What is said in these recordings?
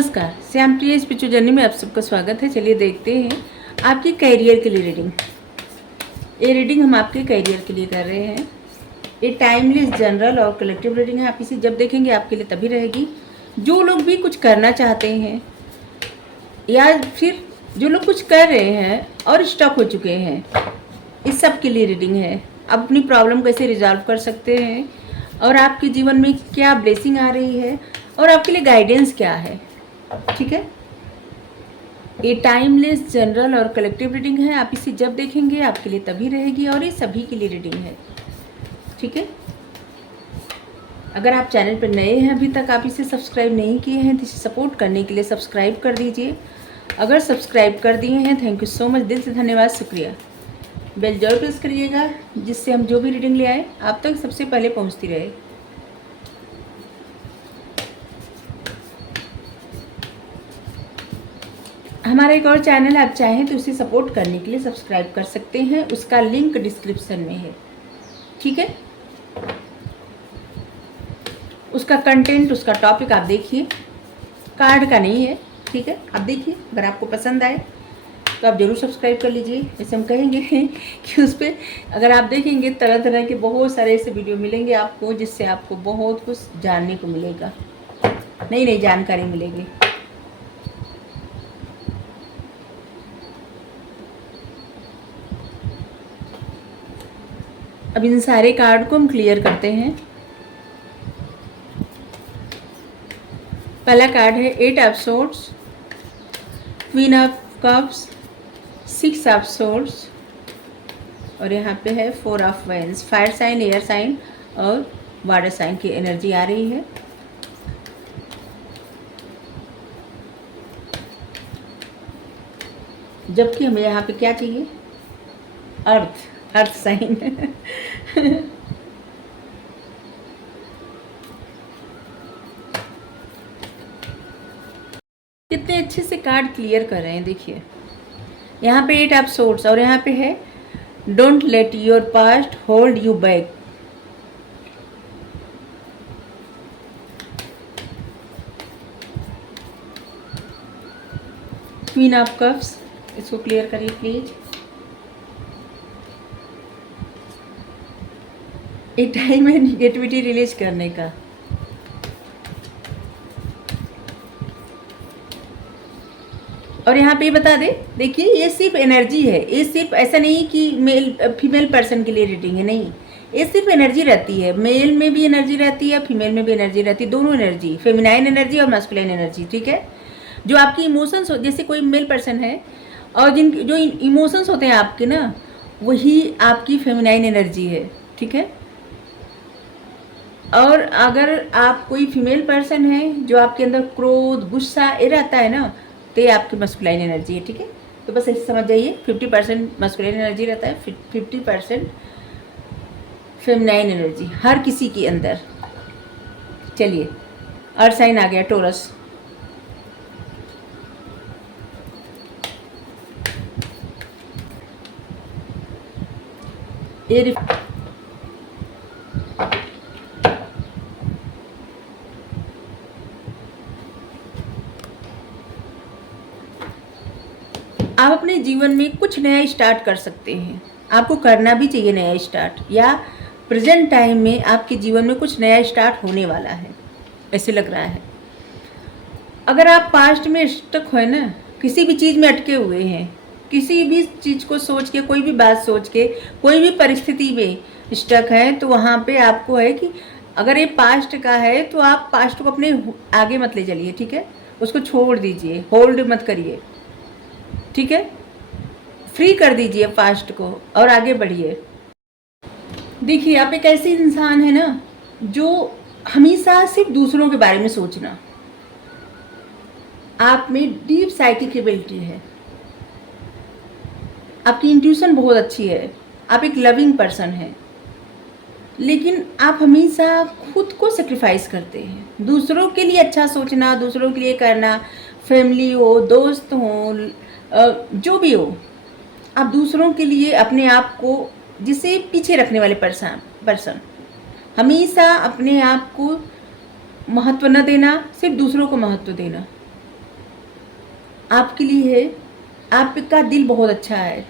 नमस्कार, श्याम प्रिय spiritual journey में आप सबका स्वागत है। चलिए देखते हैं आपकी कैरियर के लिए रीडिंग। ये रीडिंग हम आपके कैरियर के लिए कर रहे हैं। ये टाइमलेस जनरल और कलेक्टिव रीडिंग है। आप इसे जब देखेंगे आपके लिए तभी रहेगी। जो लोग भी कुछ करना चाहते हैं या फिर जो लोग कुछ कर रहे हैं और स्टक हो चुके हैं, इस सब के लिए रीडिंग है। आप अपनी प्रॉब्लम कैसे रिजॉल्व कर सकते हैं और आपके जीवन में क्या ब्लेसिंग आ रही है और आपके लिए गाइडेंस क्या है। ठीक है, ये टाइमलेस जनरल और कलेक्टिव रीडिंग है। आप इसे जब देखेंगे आपके लिए तभी रहेगी और ये सभी के लिए रीडिंग है। ठीक है, अगर आप चैनल पर नए हैं, अभी तक आप इसे सब्सक्राइब नहीं किए हैं तो इसे सपोर्ट करने के लिए सब्सक्राइब कर दीजिए। अगर सब्सक्राइब कर दिए हैं, थैंक यू सो मच, दिल से धन्यवाद, शुक्रिया। बेल जरूर प्रेस करिएगा जिससे हम जो भी रीडिंग ले आए आप तक सबसे पहले पहुंचती रहे। हमारा एक और चैनल आप चाहें तो उसे सपोर्ट करने के लिए सब्सक्राइब कर सकते हैं, उसका लिंक डिस्क्रिप्शन में है। ठीक है, उसका कंटेंट, उसका टॉपिक आप देखिए, कार्ड का नहीं है। ठीक है, आप देखिए, अगर आपको पसंद आए तो आप ज़रूर सब्सक्राइब कर लीजिए। जैसे हम कहेंगे कि उस पर अगर आप देखेंगे तरह तरह के बहुत सारे ऐसे वीडियो मिलेंगे आपको, जिससे आपको बहुत कुछ जानने को मिलेगा, नई नई जानकारी मिलेगी। अब इन सारे कार्ड को हम क्लियर करते हैं। पहला कार्ड है 8 of swords, queen of cups, 6 of swords और यहाँ पे है 4 of wands. Fire sign, air sign और वाटर साइन की एनर्जी आ रही है। जबकि हमें यहाँ पे क्या चाहिए, अर्थ साइन। कितने अच्छे से कार्ड क्लियर कर रहे हैं। देखिए यहाँ पे 8 ऑफ सोर्ड्स और यहाँ पे है don't let your past hold you back. Queen of cups, इसको क्लियर करिए प्लीज। एक टाइम है निगेटिविटी रिलीज करने का। और यहाँ पे बता दे, देखिए ये सिर्फ एनर्जी है, ये सिर्फ ऐसा नहीं कि मेल फीमेल पर्सन के लिए रीडिंग है, नहीं, ये सिर्फ एनर्जी रहती है। मेल में भी एनर्जी रहती है, फीमेल में भी एनर्जी रहती है, दोनों एनर्जी, फेमिनाइन एनर्जी और मैस्कुलाइन एनर्जी। ठीक है, जो आपकी इमोशंस, जैसे कोई मेल पर्सन है और जिन जो इमोशंस होते हैं आपके ना, वही आपकी फेमिनाइन एनर्जी है। ठीक है, और अगर आप कोई फीमेल पर्सन है जो आपके अंदर क्रोध, गुस्सा ये रहता है ना, तो ये आपकी मस्कुलाइन एनर्जी है। ठीक है, तो बस ऐसे समझ जाइए, 50% मस्कुलाइन एनर्जी रहता है, 50% फेमिनाइन एनर्जी हर किसी के अंदर। चलिए, अर्थ साइन आ गया, टोरस। ये आप अपने जीवन में कुछ नया स्टार्ट कर सकते हैं, आपको करना भी चाहिए नया स्टार्ट, या प्रेजेंट टाइम में आपके जीवन में कुछ नया स्टार्ट होने वाला है, ऐसे लग रहा है। अगर आप पास्ट में स्टक हो ना, किसी भी चीज़ में अटके हुए हैं, किसी भी चीज़ को सोच के, कोई भी बात सोच के, कोई भी परिस्थिति में स्टक है, तो वहाँ पे आपको है कि अगर ये पास्ट का है तो आप पास्ट को अपने आगे मत ले चलिए। ठीक है, उसको छोड़ दीजिए, होल्ड मत करिए। ठीक है, फ्री कर दीजिए पास्ट को और आगे बढ़िए। देखिए आप एक ऐसे इंसान है ना जो हमेशा सिर्फ दूसरों के बारे में सोचना, आप में डीप साइकिक एबिलिटी है, आपकी इंट्यूशन बहुत अच्छी है, आप एक लविंग पर्सन है, लेकिन आप हमेशा खुद को सेक्रीफाइस करते हैं। दूसरों के लिए अच्छा सोचना, दूसरों के लिए करना, फैमिली हो, दोस्त हो, जो भी हो, आप दूसरों के लिए अपने आप को जिसे पीछे रखने वाले पर्सन हमेशा अपने आप को महत्व न देना, सिर्फ दूसरों को महत्व देना। आपके लिए है, आपका दिल बहुत अच्छा है,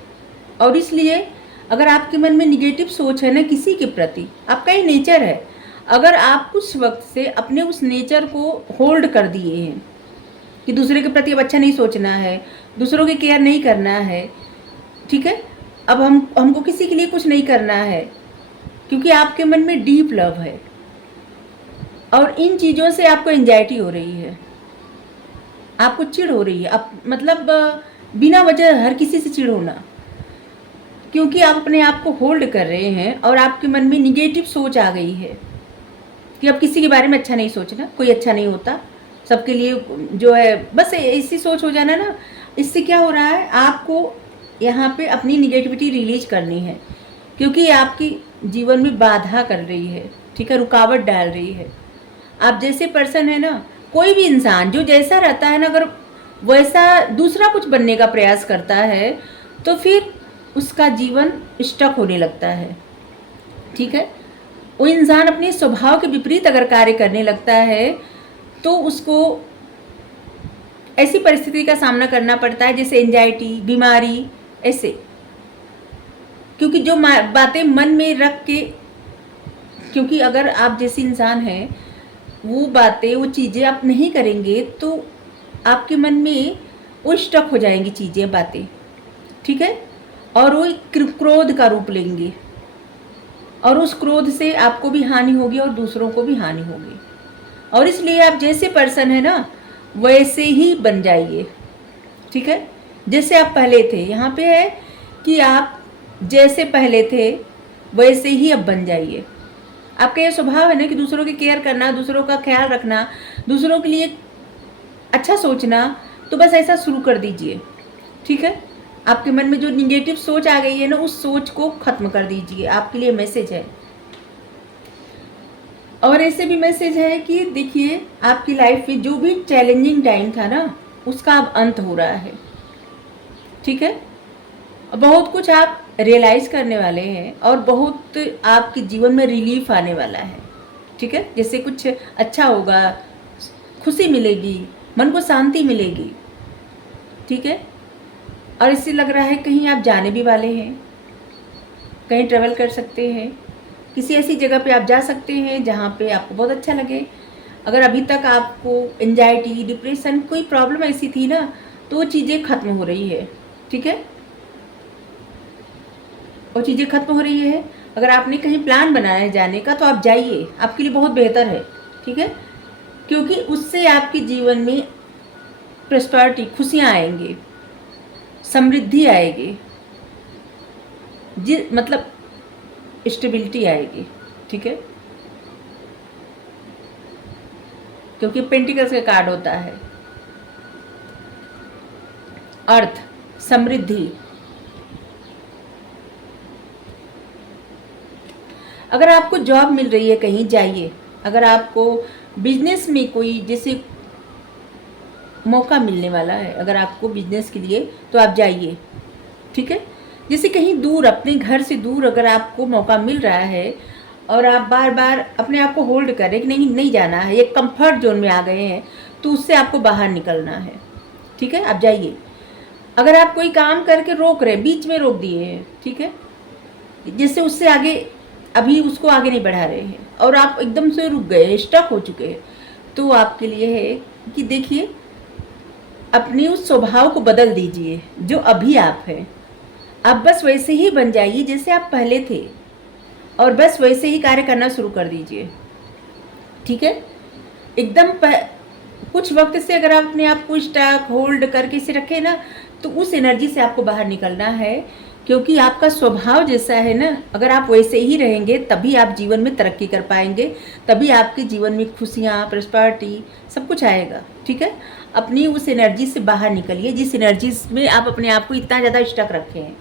और इसलिए अगर आपके मन में निगेटिव सोच है ना किसी के प्रति, आपका ही नेचर है, अगर आप कुछ वक्त से अपने उस नेचर को होल्ड कर दिए हैं कि दूसरे के प्रति अब अच्छा नहीं सोचना है, दूसरों की केयर नहीं करना है, ठीक है, अब हमको किसी के लिए कुछ नहीं करना है, क्योंकि आपके मन में डीप लव है और इन चीज़ों से आपको एंजाइटी हो रही है, आपको चिढ़ हो रही है, आप मतलब बिना वजह हर किसी से चिढ़ होना, क्योंकि आप अपने आप को होल्ड कर रहे हैं और आपके मन में निगेटिव सोच आ गई है कि अब किसी के बारे में अच्छा नहीं सोचना, कोई अच्छा नहीं होता, सबके लिए जो है बस ऐसी सोच हो जाना ना। इससे क्या हो रहा है, आपको यहाँ पे अपनी निगेटिविटी रिलीज करनी है, क्योंकि आपकी जीवन में बाधा कर रही है, ठीक है, रुकावट डाल रही है। आप जैसे पर्सन है ना, कोई भी इंसान जो जैसा रहता है ना, अगर वैसा दूसरा कुछ बनने का प्रयास करता है तो फिर उसका जीवन स्टक होने लगता है, ठीक है। वो इंसान अपने स्वभाव के विपरीत अगर कार्य करने लगता है तो उसको ऐसी परिस्थिति का सामना करना पड़ता है जैसे एंजाइटी, बीमारी, ऐसे, क्योंकि जो बातें मन में रख के, क्योंकि अगर आप जैसे इंसान हैं वो बातें, वो चीज़ें आप नहीं करेंगे तो आपके मन में वो स्टक हो जाएंगी चीज़ें, बातें, ठीक है, और वो क्रोध का रूप लेंगे और उस क्रोध से आपको भी हानि होगी और दूसरों को भी हानि होगी। और इसलिए आप जैसे पर्सन है ना वैसे ही बन जाइए, ठीक है, जैसे आप पहले थे। यहाँ पे है कि आप जैसे पहले थे वैसे ही अब बन जाइए। आपका ये स्वभाव है ना कि दूसरों की केयर करना, दूसरों का ख्याल रखना, दूसरों के लिए अच्छा सोचना, तो बस ऐसा शुरू कर दीजिए, ठीक है। आपके मन में जो निगेटिव सोच आ गई है ना, उस सोच को खत्म कर दीजिए, आपके लिए मैसेज है। और ऐसे भी मैसेज है कि देखिए आपकी लाइफ में जो भी चैलेंजिंग टाइम था ना, उसका अब अंत हो रहा है, ठीक है। बहुत कुछ आप रियलाइज करने वाले हैं और बहुत आपके जीवन में रिलीफ आने वाला है, ठीक है। जैसे कुछ अच्छा होगा, खुशी मिलेगी, मन को शांति मिलेगी, ठीक है। और इससे लग रहा है कहीं आप जाने भी वाले हैं, कहीं ट्रैवल कर सकते हैं, किसी ऐसी जगह पे आप जा सकते हैं जहाँ पे आपको बहुत अच्छा लगे। अगर अभी तक आपको एंजाइटी, डिप्रेशन, कोई प्रॉब्लम ऐसी थी ना, तो वो चीज़ें खत्म हो रही है, ठीक है, वो चीज़ें खत्म हो रही है। अगर आपने कहीं प्लान बनाया है जाने का तो आप जाइए, आपके लिए बहुत बेहतर है, ठीक है, क्योंकि उससे आपके जीवन में प्रॉस्पेरिटी, खुशियाँ आएंगी, समृद्धि आएगी, मतलब स्टेबिलिटी आएगी, ठीक है, क्योंकि पेंटिकल्स का कार्ड होता है अर्थ, समृद्धि। अगर आपको जॉब मिल रही है कहीं, जाइए। अगर आपको बिजनेस में कोई जैसे मौका मिलने वाला है, अगर आपको बिजनेस के लिए, तो आप जाइए, ठीक है। जैसे कहीं दूर, अपने घर से दूर अगर आपको मौका मिल रहा है और आप बार बार अपने आप को होल्ड कर रहे हैं कि नहीं नहीं जाना है, एक कंफर्ट जोन में आ गए हैं, तो उससे आपको बाहर निकलना है, ठीक है, आप जाइए। अगर आप कोई काम करके रोक रहे हैं, बीच में रोक दिए हैं, ठीक है, जैसे उससे आगे, अभी उसको आगे नहीं बढ़ा रहे हैं और आप एकदम से रुक गए, स्टक हो चुके हैं, तो आपके लिए है कि देखिए अपने उस स्वभाव को बदल दीजिए जो अभी आप हैं। आप बस वैसे ही बन जाइए जैसे आप पहले थे और बस वैसे ही कार्य करना शुरू कर दीजिए, ठीक है। एकदम कुछ वक्त से अगर आप अपने आप को स्टक होल्ड करके इसे रखें ना, तो उस एनर्जी से आपको बाहर निकलना है, क्योंकि आपका स्वभाव जैसा है ना, अगर आप वैसे ही रहेंगे तभी आप जीवन में तरक्की कर पाएंगे, तभी आपके जीवन में खुशियाँ, प्रॉस्पेरिटी, सब कुछ आएगा, ठीक है। अपनी उस एनर्जी से बाहर निकलिए जिस एनर्जी में आप अपने आप को इतना ज़्यादा स्टक रखे हैं।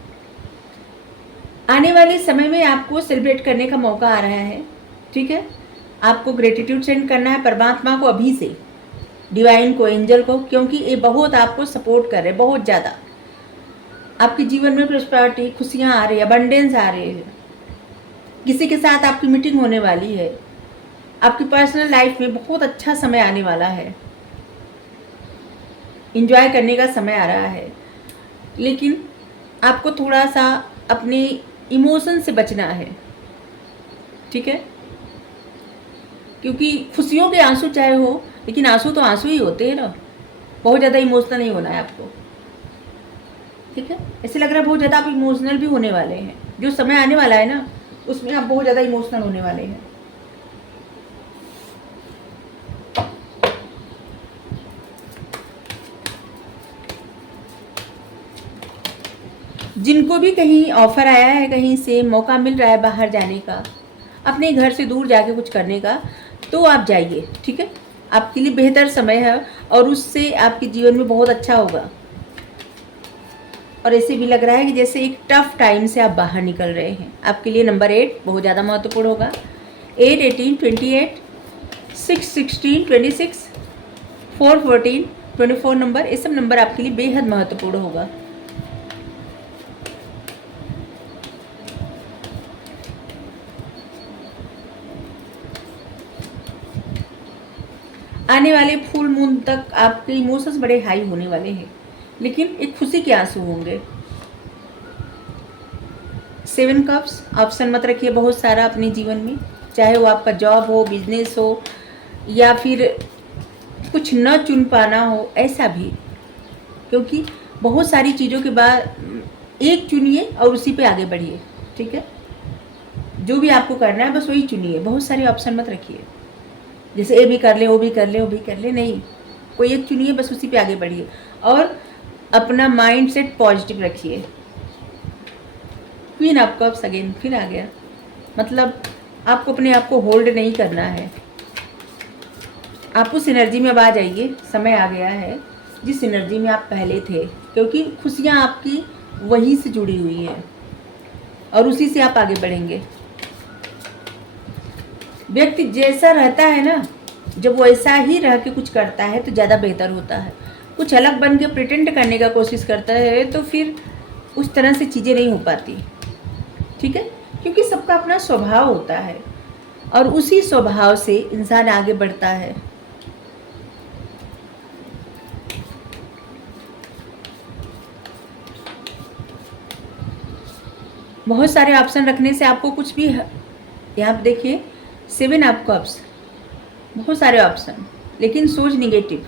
आने वाले समय में आपको सेलिब्रेट करने का मौका आ रहा है, ठीक है। आपको ग्रेटिट्यूड सेंड करना है परमात्मा को अभी से, डिवाइन को, एंजल को, क्योंकि ये बहुत आपको सपोर्ट कर रहे हैं, बहुत ज़्यादा। आपके जीवन में प्रॉस्पेरिटी, खुशियाँ आ रही है, अबंडेंस आ रही है, किसी के साथ आपकी मीटिंग होने वाली है, आपकी पर्सनल लाइफ में बहुत अच्छा समय आने वाला है। इंजॉय करने का समय आ रहा है, लेकिन आपको थोड़ा सा अपने इमोशन से बचना है, ठीक है? क्योंकि खुशियों के आंसू चाहे हो, लेकिन आंसू तो आंसू ही होते हैं ना, बहुत ज़्यादा इमोशनल नहीं होना है आपको, ठीक है? ऐसे लग रहा है बहुत ज़्यादा आप इमोशनल भी होने वाले हैं, जो समय आने वाला है ना उसमें आप बहुत ज़्यादा इमोशनल होने वाले हैं। जिनको भी कहीं ऑफर आया है, कहीं से मौका मिल रहा है बाहर जाने का, अपने घर से दूर जाके कुछ करने का, तो आप जाइए, ठीक है? आपके लिए बेहतर समय है और उससे आपके जीवन में बहुत अच्छा होगा। और ऐसे भी लग रहा है कि जैसे एक टफ टाइम से आप बाहर निकल रहे हैं। आपके लिए नंबर 8 बहुत ज़्यादा महत्वपूर्ण होगा। 8, 18, 28, 6, 16, 26, 4, 14, 24 नंबर, ये सब नंबर आपके लिए बेहद महत्वपूर्ण होगा। आने वाले फुल मून तक आपके इमोशंस बड़े हाई होने वाले हैं, लेकिन एक खुशी के आंसू होंगे। 7 कप्स, ऑप्शन मत रखिए बहुत सारा अपने जीवन में, चाहे वो आपका जॉब हो, बिजनेस हो, या फिर कुछ न चुन पाना हो, ऐसा भी। क्योंकि बहुत सारी चीज़ों के बाद एक चुनिए और उसी पे आगे बढ़िए, ठीक है? जो भी आपको करना है बस वही चुनिए, बहुत सारे ऑप्शन मत रखिए, जैसे ये भी कर ले, वो भी कर ले, वो भी कर ले, नहीं, कोई एक चुनिए, बस उसी पे आगे बढ़िए और अपना माइंड सेट पॉजिटिव रखिए। क्वीन ऑफ कप्स अगेन फिर आ गया, मतलब आपको अपने आप को होल्ड नहीं करना है, आप उस एनर्जी में अब आ जाइए। समय आ गया है जिस एनर्जी में आप पहले थे, क्योंकि खुशियाँ आपकी वहीं से जुड़ी हुई है और उसी से आप आगे बढ़ेंगे। व्यक्ति जैसा रहता है ना, जब वैसा ही रह के कुछ करता है तो ज़्यादा बेहतर होता है। कुछ अलग बन के प्रिटेंड करने का कोशिश करता है तो फिर उस तरह से चीज़ें नहीं हो पाती, ठीक है? क्योंकि सबका अपना स्वभाव होता है और उसी स्वभाव से इंसान आगे बढ़ता है। बहुत सारे ऑप्शन रखने से आपको कुछ भी, यहाँ पे देखिए 7 ऑफ कप्स, बहुत सारे ऑप्शन, लेकिन सोच निगेटिव।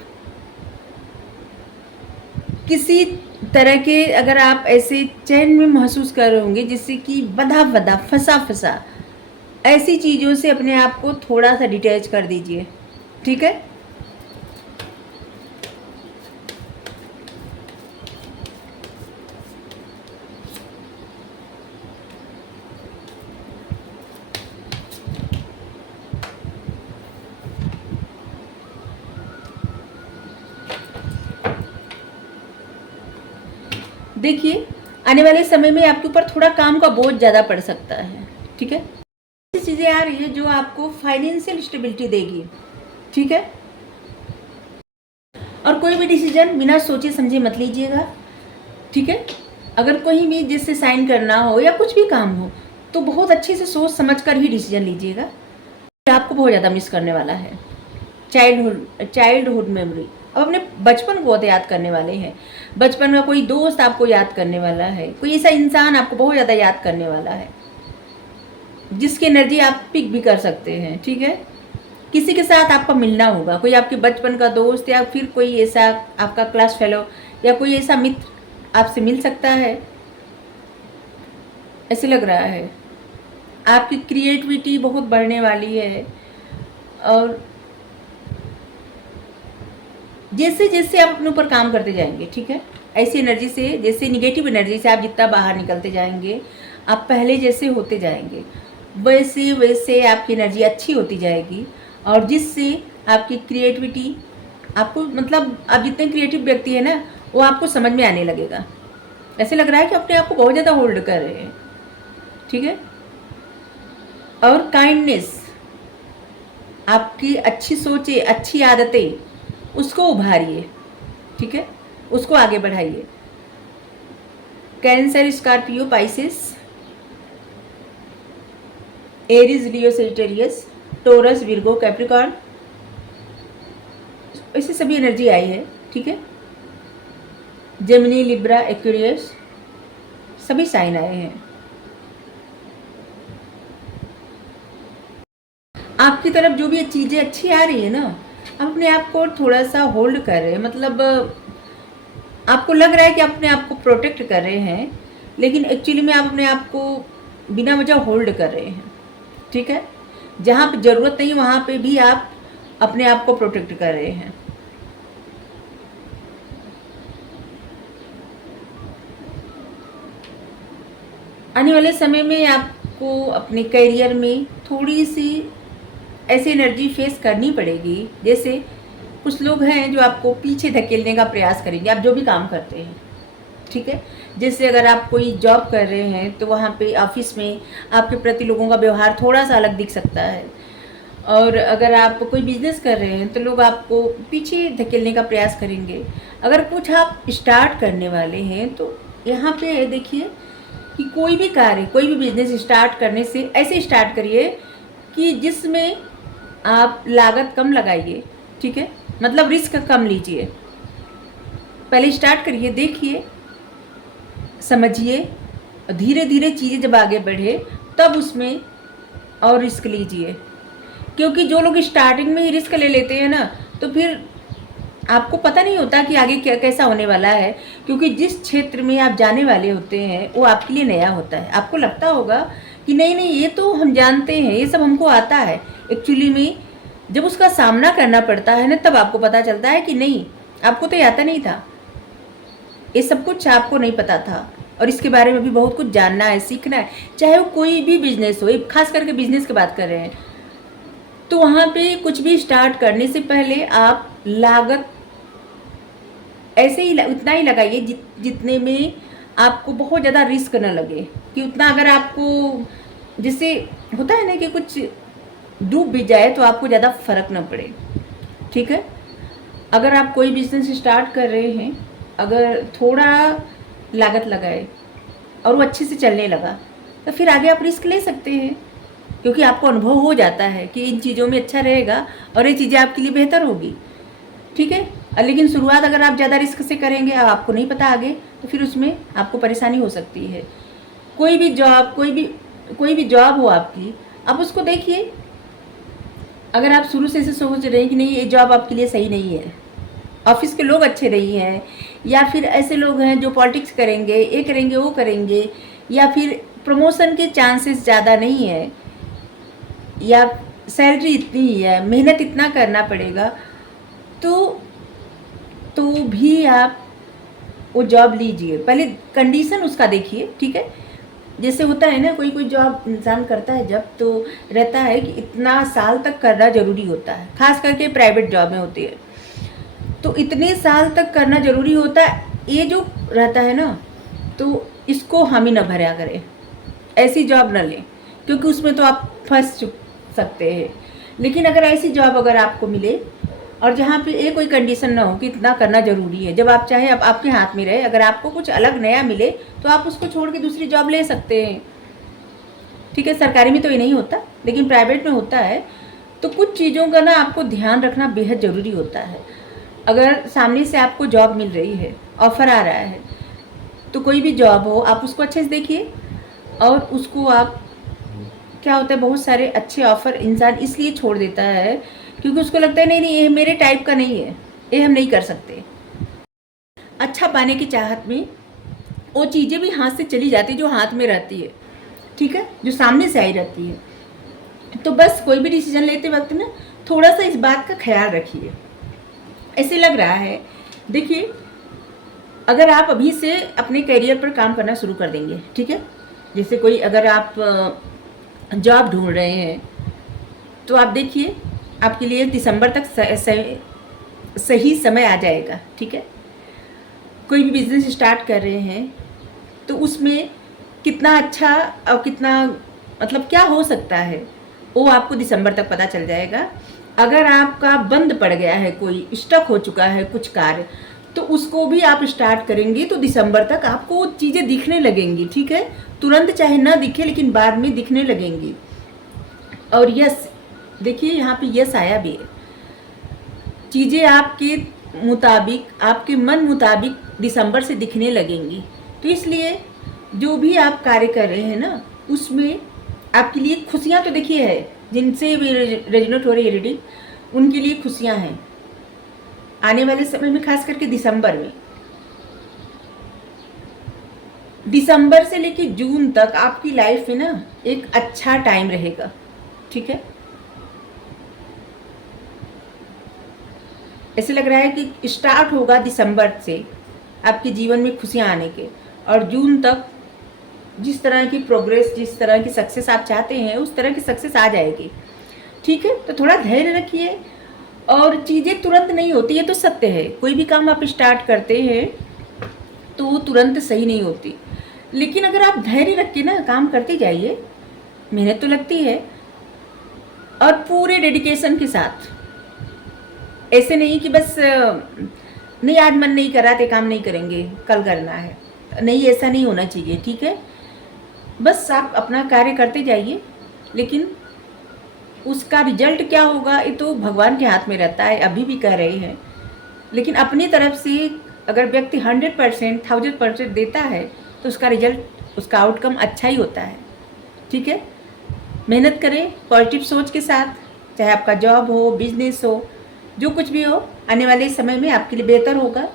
किसी तरह के अगर आप ऐसे चैन में महसूस कर रहे होंगे जिससे कि बधा बधा फंसा फंसा, ऐसी चीज़ों से अपने आप को थोड़ा सा डिटैच कर दीजिए, ठीक है? देखिए आने वाले समय में आपके ऊपर थोड़ा काम का बोझ ज़्यादा पड़ सकता है, ठीक है? ऐसी चीज़ें आ रही है जो आपको फाइनेंशियल स्टेबिलिटी देगी, ठीक है? और कोई भी डिसीजन बिना सोचे समझे मत लीजिएगा, ठीक है? अगर कोई भी जिससे साइन करना हो या कुछ भी काम हो तो बहुत अच्छे से सोच समझ कर ही डिसीजन लीजिएगा। आपको बहुत ज़्यादा मिस करने वाला है चाइल्डहुड मेमोरी। अब अपने बचपन को बहुत याद करने वाले हैं, बचपन का कोई दोस्त आपको याद करने वाला है, कोई ऐसा इंसान आपको बहुत ज़्यादा याद करने वाला है जिसकी एनर्जी आप पिक भी कर सकते हैं, ठीक है? किसी के साथ आपका मिलना होगा, कोई आपके बचपन का दोस्त या फिर कोई ऐसा आपका क्लास फेलो या कोई ऐसा मित्र आपसे मिल सकता है, ऐसे लग रहा है। आपकी क्रिएटिविटी बहुत बढ़ने वाली है और जैसे जैसे आप अपने ऊपर काम करते जाएंगे, ठीक है, ऐसी एनर्जी से, जैसे निगेटिव एनर्जी से आप जितना बाहर निकलते जाएंगे, आप पहले जैसे होते जाएंगे, वैसे वैसे आपकी एनर्जी अच्छी होती जाएगी और जिससे आपकी क्रिएटिविटी, आपको मतलब आप जितने क्रिएटिव व्यक्ति है ना वो आपको समझ में आने लगेगा। ऐसे लग रहा है कि अपने आप को बहुत ज़्यादा होल्ड कर रहे हैं, ठीक है? और काइंडनेस, आपकी अच्छी सोचें, अच्छी आदतें, उसको उभारिए, ठीक है? उसको आगे बढ़ाइए। कैंसर, स्कॉर्पियो, पाइसेस, एरीज, लियो, सेजिटेरियस, टोरस, विर्गो, कैप्रिकॉर्न, ऐसी सभी एनर्जी आई है, ठीक है? जेमिनी, लिब्रा, एक्वेरियस सभी साइन आए हैं। आपकी तरफ जो भी चीज़ें अच्छी आ रही है ना, आप अपने आप को थोड़ा सा होल्ड कर रहे हैं, मतलब आपको लग रहा है कि अपने आप को प्रोटेक्ट कर रहे हैं, लेकिन एक्चुअली में आप अपने आप को बिना वजह होल्ड कर रहे हैं। ठीक है, जहाँ पे ज़रूरत नहीं वहाँ पे भी आप अपने आप को प्रोटेक्ट कर रहे हैं। आने वाले समय में आपको अपने करियर में थोड़ी सी ऐसी एनर्जी फेस करनी पड़ेगी, जैसे कुछ लोग हैं जो आपको पीछे धकेलने का प्रयास करेंगे, आप जो भी काम करते हैं। ठीक है, जैसे अगर आप कोई जॉब कर रहे हैं तो वहाँ पे ऑफिस में आपके प्रति लोगों का व्यवहार थोड़ा सा अलग दिख सकता है, और अगर आप कोई बिजनेस कर रहे हैं तो लोग आपको पीछे धकेलने का प्रयास करेंगे। अगर कुछ आप स्टार्ट करने वाले हैं तो यहाँ पे देखिए कि कोई भी कार्य, कोई भी बिजनेस स्टार्ट करने से ऐसे स्टार्ट करिए कि जिसमें आप लागत कम लगाइए। ठीक है, मतलब रिस्क कम लीजिए। पहले स्टार्ट करिए, देखिए, समझिए, धीरे धीरे चीज़ें जब आगे बढ़े तब उसमें और रिस्क लीजिए। क्योंकि जो लोग स्टार्टिंग में ही रिस्क ले लेते हैं ना, तो फिर आपको पता नहीं होता कि आगे क्या कैसा होने वाला है। क्योंकि जिस क्षेत्र में आप जाने वाले होते हैं वो आपके लिए नया होता है। आपको लगता होगा कि नहीं नहीं ये तो हम जानते हैं, ये सब हमको आता है। एक्चुअली में जब उसका सामना करना पड़ता है ना, तब आपको पता चलता है कि नहीं, आपको तो ये आता नहीं था, ये सब कुछ आपको नहीं पता था, और इसके बारे में भी बहुत कुछ जानना है, सीखना है। चाहे वो कोई भी बिजनेस हो, खास करके बिजनेस की बात कर रहे हैं, तो वहाँ पे कुछ भी स्टार्ट करने से पहले आप लागत ऐसे ही उतना ही लगाइए जितने में आपको बहुत ज़्यादा रिस्क न लगे। कि उतना अगर आपको, जैसे होता है ना कि कुछ डूब भी जाए तो आपको ज़्यादा फर्क न पड़े। ठीक है, अगर आप कोई बिजनेस स्टार्ट कर रहे हैं, अगर थोड़ा लागत लगाए और वो अच्छे से चलने लगा तो फिर आगे आप रिस्क ले सकते हैं, क्योंकि आपको अनुभव हो जाता है कि इन चीज़ों में अच्छा रहेगा और ये चीज़ें आपके लिए बेहतर होगी। ठीक है, लेकिन शुरुआत अगर आप ज़्यादा रिस्क से करेंगे और आपको नहीं पता आगे, तो फिर उसमें आपको परेशानी हो सकती है। कोई भी जॉब हो आपकी, आप उसको देखिए। अगर आप शुरू से ऐसे सोच रहे हैं कि नहीं ये जॉब आपके लिए सही नहीं है, ऑफिस के लोग अच्छे नहीं हैं, या फिर ऐसे लोग हैं जो पॉलिटिक्स करेंगे, ये करेंगे वो करेंगे, या फिर प्रमोशन के चांसेस ज़्यादा नहीं है, या सैलरी इतनी ही है, मेहनत इतना करना पड़ेगा, तो भी आप वो जॉब लीजिए। पहले कंडीशन उसका देखिए। ठीक है, जैसे होता है ना, कोई जॉब इंसान करता है जब, तो रहता है कि इतना साल तक करना ज़रूरी होता है, खास करके प्राइवेट जॉब में होती है, तो इतने साल तक करना ज़रूरी होता है। ये जो रहता है ना, तो इसको हामी न भरा करें, ऐसी जॉब न लें, क्योंकि उसमें तो आप फंस सकते हैं। लेकिन अगर ऐसी जॉब अगर आपको मिले और जहाँ पे ये कोई कंडीशन ना हो कि इतना करना ज़रूरी है, जब आप चाहे अब आपके हाथ में रहे, अगर आपको कुछ अलग नया मिले तो आप उसको छोड़ के दूसरी जॉब ले सकते हैं। ठीक है, सरकारी में तो ये नहीं होता, लेकिन प्राइवेट में होता है। तो कुछ चीज़ों का ना आपको ध्यान रखना बेहद ज़रूरी होता है। अगर सामने से आपको जॉब मिल रही है, ऑफ़र आ रहा है, तो कोई भी जॉब हो आप उसको अच्छे से देखिए, और उसको आप, क्या होता है बहुत सारे अच्छे ऑफ़र इंसान इसलिए छोड़ देता है क्योंकि उसको लगता है नहीं नहीं ये मेरे टाइप का नहीं है, ये हम नहीं कर सकते। अच्छा पाने की चाहत में वो चीज़ें भी हाथ से चली जाती जो हाथ में रहती है। ठीक है, जो सामने से आई रहती है। तो बस कोई भी डिसीजन लेते वक्त ना थोड़ा सा इस बात का ख्याल रखिए। ऐसे लग रहा है, देखिए, अगर आप अभी से अपने करियर पर काम करना शुरू कर देंगे, ठीक है, जैसे कोई अगर आप जॉब ढूंढ रहे हैं, तो आप देखिए आपके लिए दिसंबर तक सही समय आ जाएगा। ठीक है, कोई भी बिज़नेस स्टार्ट कर रहे हैं तो उसमें कितना अच्छा और कितना, मतलब क्या हो सकता है, वो आपको दिसंबर तक पता चल जाएगा। अगर आपका बंद पड़ गया है, कोई स्टक हो चुका है कुछ कार्य, तो उसको भी आप स्टार्ट करेंगे तो दिसंबर तक आपको वो चीज़ें दिखने लगेंगी। ठीक है, तुरंत चाहे ना दिखे लेकिन बाद में दिखने लगेंगी। और यस, देखिए यहाँ पे यस आया भी है, चीज़ें आपके मुताबिक, आपके मन मुताबिक दिसंबर से दिखने लगेंगी। तो इसलिए जो भी आप कार्य कर रहे हैं ना, उसमें आपके लिए खुशियाँ तो देखिए है, जिनसे भी रेजोनेट हो रही है रीडिंग, उनके लिए खुशियाँ हैं आने वाले समय में, खास करके दिसंबर में। दिसंबर से लेकर जून तक आपकी लाइफ में ना एक अच्छा टाइम रहेगा, ठीक है। ऐसे लग रहा है कि स्टार्ट होगा दिसंबर से आपके जीवन में खुशियाँ आने के, और जून तक जिस तरह की प्रोग्रेस, जिस तरह की सक्सेस आप चाहते हैं, उस तरह की सक्सेस आ जाएगी, ठीक है। तो थोड़ा धैर्य रखिए, और चीज़ें तुरंत नहीं होती, ये तो सत्य है। कोई भी काम आप स्टार्ट करते हैं तो वो तुरंत सही नहीं होती, लेकिन अगर आप धैर्य रख के ना काम करते जाइए, मेहनत तो लगती है, और पूरे डेडिकेशन के साथ। ऐसे नहीं कि बस नहीं आज मन नहीं कर रहा तो काम नहीं करेंगे, कल करना है, नहीं, ऐसा नहीं होना चाहिए, ठीक है। बस आप अपना कार्य करते जाइए, लेकिन उसका रिजल्ट क्या होगा ये तो भगवान के हाथ में रहता है, अभी भी कह रहे हैं। लेकिन अपनी तरफ से अगर व्यक्ति 100%, 1000% देता है तो उसका रिजल्ट, उसका आउटकम अच्छा ही होता है, ठीक है। मेहनत करें पॉजिटिव सोच के साथ, चाहे आपका जॉब हो, बिजनेस हो, जो कुछ भी हो, आने वाले समय में आपके लिए बेहतर होगा।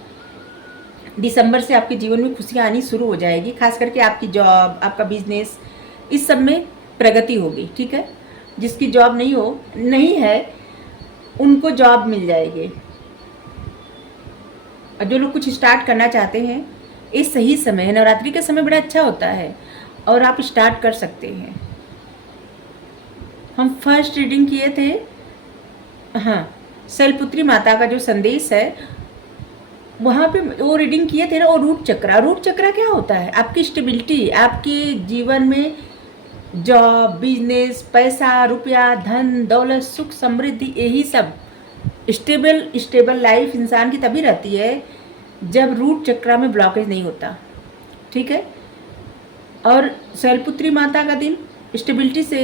दिसंबर से आपके जीवन में खुशियाँ आनी शुरू हो जाएगी, खास करके आपकी जॉब, आपका बिजनेस, इस सब में प्रगति होगी, ठीक है। जिसकी जॉब नहीं है उनको जॉब मिल जाएगी, और जो लोग कुछ स्टार्ट करना चाहते हैं, ये सही समय है। नवरात्रि का समय बड़ा अच्छा होता है और आप स्टार्ट कर सकते हैं। हम फर्स्ट रीडिंग किए थे, हाँ, शैलपुत्री माता का जो संदेश है, वहाँ पे वो रीडिंग किए थे ना। और रूट चक्रा, रूट चक्रा क्या होता है? आपकी स्टेबिलिटी, आपके जीवन में जॉब, बिजनेस, पैसा, रुपया, धन दौलत, सुख समृद्धि, यही सब स्टेबल लाइफ इंसान की तभी रहती है जब रूट चक्रा में ब्लॉकेज नहीं होता, ठीक है। और शैलपुत्री माता का दिन स्टेबिलिटी से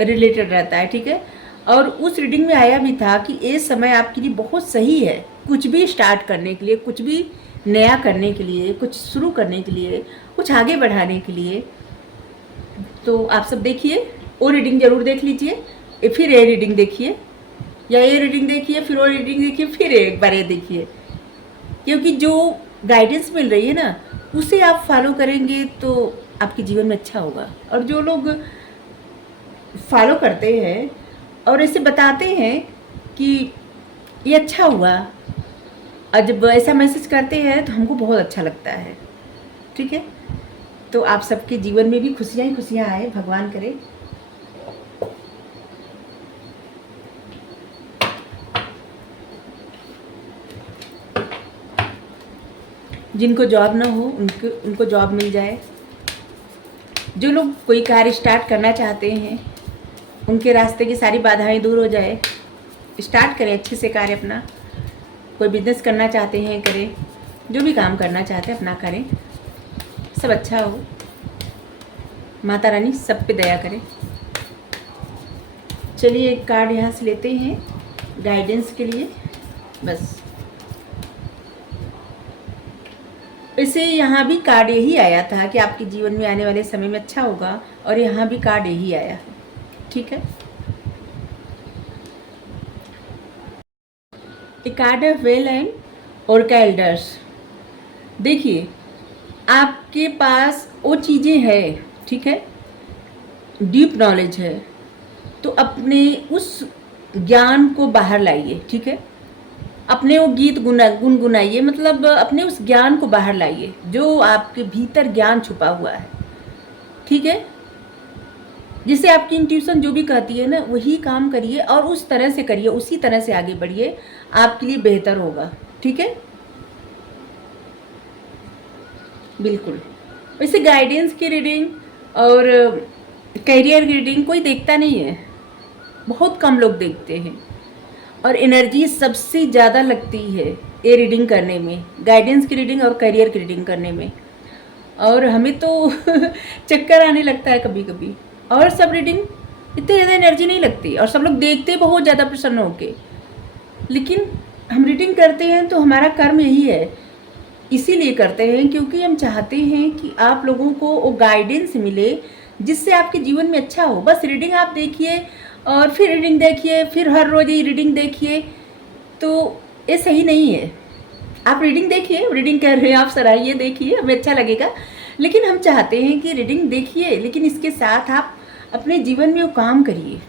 रिलेटेड रहता है, ठीक है। और उस रीडिंग में आया भी था कि ये समय आपके लिए बहुत सही है, कुछ भी स्टार्ट करने के लिए, कुछ भी नया करने के लिए, कुछ शुरू करने के लिए, कुछ आगे बढ़ाने के लिए। तो आप सब देखिए, वो रीडिंग ज़रूर देख लीजिए, फिर ये रीडिंग देखिए, या ये रीडिंग देखिए, फिर वो रीडिंग देखिए, फिर एक बार ये देखिए, क्योंकि जो गाइडेंस मिल रही है ना, उसे आप फॉलो करेंगे तो आपके जीवन में अच्छा होगा। और जो लोग फॉलो करते हैं और ऐसे बताते हैं कि ये अच्छा हुआ, और जब ऐसा मैसेज करते हैं तो हमको बहुत अच्छा लगता है, ठीक है। तो आप सबके जीवन में भी खुशियाँ ही खुशियाँ आए, भगवान करे। जिनको जॉब ना हो उनको जॉब मिल जाए। जो लोग कोई कार्य स्टार्ट करना चाहते हैं, उनके रास्ते की सारी बाधाएं दूर हो जाए, स्टार्ट करें अच्छे से कार्य अपना। कोई बिजनेस करना चाहते हैं करें, जो भी काम करना चाहते हैं अपना करें, सब अच्छा हो। माता रानी सब पे दया करे। चलिए एक कार्ड यहाँ से लेते हैं गाइडेंस के लिए, बस। वैसे यहाँ भी कार्ड यही आया था कि आपके जीवन में आने वाले समय में अच्छा होगा, और यहाँ भी कार्ड यही आया है, ठीक है। एक कार्ड है वेल एंड और कैल्डर्स। देखिए आपके पास वो चीज़ें हैं, ठीक है, डीप नॉलेज है, तो अपने उस ज्ञान को बाहर लाइए, ठीक है। अपने वो गीत गुनगुनाइए, मतलब अपने उस ज्ञान को बाहर लाइए जो आपके भीतर ज्ञान छुपा हुआ है, ठीक है। जिसे आपकी इंट्यूशन जो भी कहती है ना, वही काम करिए और उस तरह से करिए, उसी तरह से आगे बढ़िए, आपके लिए बेहतर होगा, ठीक है। बिल्कुल। वैसे गाइडेंस की रीडिंग और कैरियर की रीडिंग कोई देखता नहीं है, बहुत कम लोग देखते हैं, और एनर्जी सबसे ज़्यादा लगती है ये रीडिंग करने में, गाइडेंस की रीडिंग और करियर की रीडिंग करने में। और हमें तो चक्कर आने लगता है कभी कभी, और सब रीडिंग इतनी ज़्यादा एनर्जी नहीं लगती, और सब लोग देखते बहुत ज़्यादा प्रसन्न होके। लेकिन हम रीडिंग करते हैं तो हमारा कर्म यही है इसीलिए करते हैं क्योंकि हम चाहते हैं कि आप लोगों को वो गाइडेंस मिले जिससे आपके जीवन में अच्छा हो। बस रीडिंग आप देखिए और फिर रीडिंग देखिए, फिर हर रोज़ ही रीडिंग देखिए, तो ये सही नहीं है। आप रीडिंग देखिए, रीडिंग कर रहे हैं आप, सराहिए, देखिए, हमें अच्छा लगेगा। लेकिन हम चाहते हैं कि रीडिंग देखिए, लेकिन इसके साथ आप अपने जीवन में वो काम करिए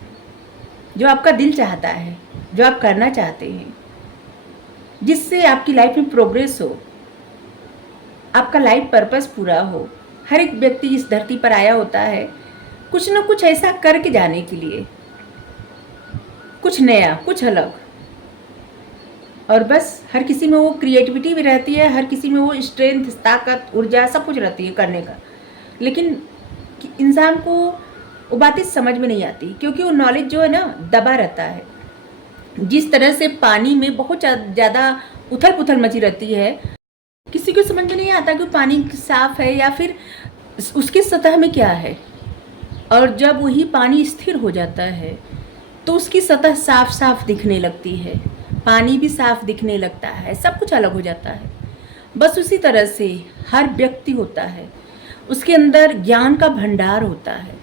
जो आपका दिल चाहता है, जो आप करना चाहते हैं, जिससे आपकी लाइफ में प्रोग्रेस हो, आपका लाइफ पर्पस पूरा हो। हर एक व्यक्ति इस धरती पर आया होता है कुछ न कुछ ऐसा करके जाने के लिए, कुछ नया, कुछ अलग। और बस हर किसी में वो क्रिएटिविटी भी रहती है, हर किसी में वो स्ट्रेंथ, ताकत, ऊर्जा सब कुछ रहती है करने का। लेकिन इंसान को वो बातें समझ में नहीं आती क्योंकि वो नॉलेज जो है ना दबा रहता है। जिस तरह से पानी में बहुत ज़्यादा उथल पुथल मची रहती है, किसी को समझ में नहीं आता कि पानी साफ है या फिर उसकी सतह में क्या है। और जब वही पानी स्थिर हो जाता है तो उसकी सतह साफ साफ दिखने लगती है, पानी भी साफ दिखने लगता है, सब कुछ अलग हो जाता है। बस उसी तरह से हर व्यक्ति होता है, उसके अंदर ज्ञान का भंडार होता है।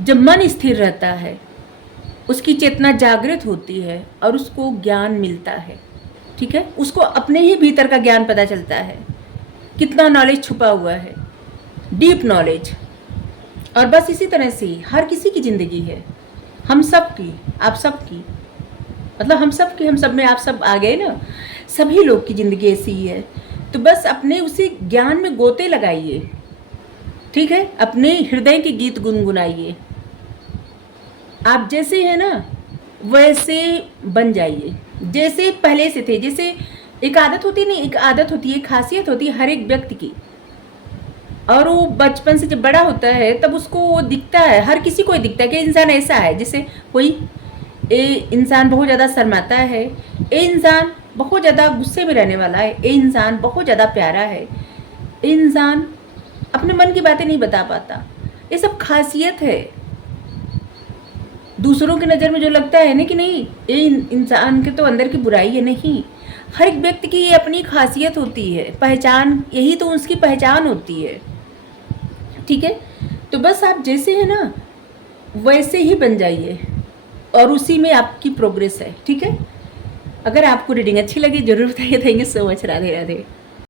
जब मन स्थिर रहता है, उसकी चेतना जागृत होती है और उसको ज्ञान मिलता है। ठीक है, उसको अपने ही भीतर का ज्ञान पता चलता है, कितना नॉलेज छुपा हुआ है, डीप नॉलेज। और बस इसी तरह से हर किसी की ज़िंदगी है, हम सब की, आप सब की, मतलब हम सब की, हम सब में आप सब आ गए ना। सभी लोग की ज़िंदगी ऐसी ही है। तो बस अपने उसी ज्ञान में गोते लगाइए, ठीक है, अपने हृदय के गीत गुनगुनाइए। आप जैसे हैं ना वैसे बन जाइए, जैसे पहले से थे। जैसे एक आदत होती है, नहीं, एक आदत होती है, एक खासियत होती है हर एक व्यक्ति की। और वो बचपन से जब बड़ा होता है तब उसको वो दिखता है, हर किसी को दिखता है कि इंसान ऐसा है। जैसे कोई इंसान बहुत ज़्यादा शर्माता है, ये इंसान बहुत ज़्यादा गुस्से में रहने वाला है, ये इंसान बहुत ज़्यादा प्यारा है, ये इंसान अपने मन की बातें नहीं बता पाता। ये सब खासियत है। दूसरों की नज़र में जो लगता है ना कि नहीं ये इंसान के तो अंदर की बुराई है, नहीं, हर एक व्यक्ति की ये अपनी खासियत होती है, पहचान, यही तो उसकी पहचान होती है। ठीक है, तो बस आप जैसे हैं ना वैसे ही बन जाइए और उसी में आपकी प्रोग्रेस है। ठीक है, अगर आपको रीडिंग अच्छी लगी जरूर बताइए। Thank you so much. Radhe Radhe.